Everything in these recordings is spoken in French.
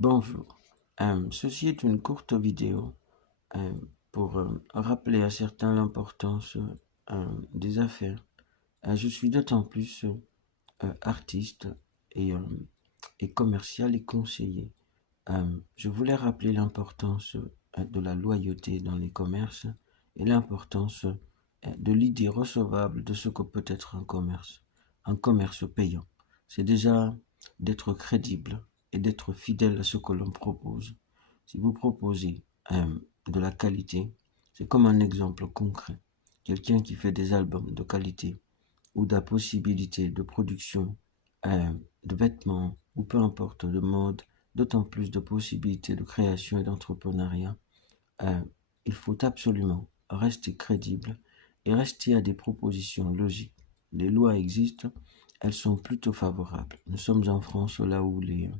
Bonjour. Ceci est une courte vidéo euh, pour rappeler à certains l'importance des affaires. Je suis d'autant plus artiste et, euh, et commercial et conseiller. Je voulais rappeler l'importance de la loyauté dans les commerces et l'importance de l'idée recevable de ce que peut être un commerce payant. C'est déjà d'être crédible et d'être fidèle à ce que l'on propose. Si vous proposez de la qualité, c'est comme un exemple concret. Quelqu'un qui fait des albums de qualité ou de la possibilité de production euh, de vêtements ou peu importe de mode, d'autant plus de possibilités de création et d'entrepreneuriat, euh, il faut absolument rester crédible et rester à des propositions logiques. Les lois existent, elles sont plutôt favorables. Nous sommes en France là où les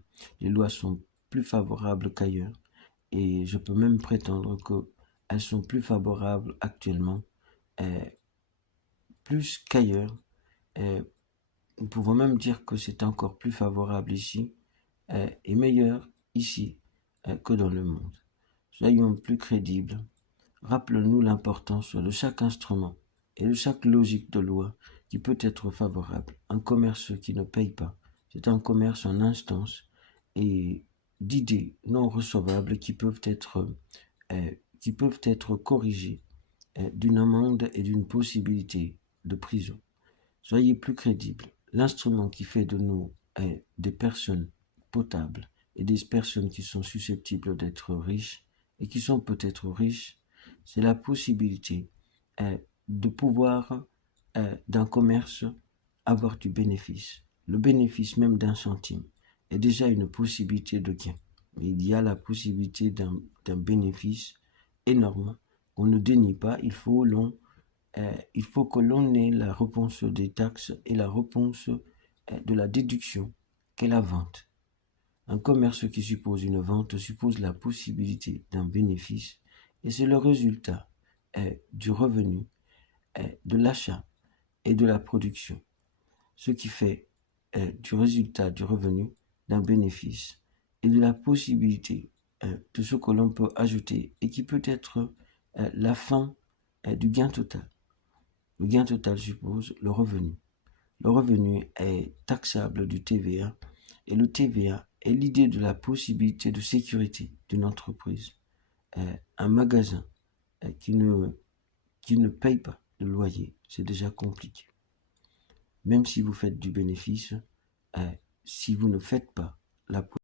lois sont plus favorables qu'ailleurs et je peux même prétendre qu'elles sont plus favorables actuellement, euh, plus qu'ailleurs. Euh, Nous pouvons même dire que c'est encore plus favorable ici et meilleur ici que dans le monde. Soyons plus crédibles. Rappelons-nous l'importance de chaque instrument et de chaque logique de loi qui peut être favorable. Un commerce qui ne paye pas, c'est un commerce en instance et d'idées non recevables qui peuvent être corrigées d'une amende et d'une possibilité de prison. Soyez plus crédibles. L'instrument qui fait de nous des personnes potables et des personnes qui sont susceptibles d'être riches et qui sont peut-être riches, c'est la possibilité euh, de pouvoir, d'un commerce, avoir du bénéfice. Le bénéfice même d'un centime est déjà une possibilité de gain. Mais il y a la possibilité d'un bénéfice énorme qu'on ne dénie pas. Il faut que l'on ait la réponse des taxes et la réponse de la déduction qu'est la vente. Un commerce qui suppose une vente suppose la possibilité d'un bénéfice et c'est le résultat du revenu, de l'achat et de la production. Ce qui fait du résultat du revenu, d'un bénéfice et de la possibilité de ce que l'on peut ajouter et qui peut être la fin du gain total. Le gain total suppose le revenu. Le revenu est taxable du TVA et le TVA est l'idée de la possibilité de sécurité d'une entreprise. Un magasin qui ne paye pas de loyer, c'est déjà compliqué. Même si vous faites du bénéfice, si vous ne faites pas la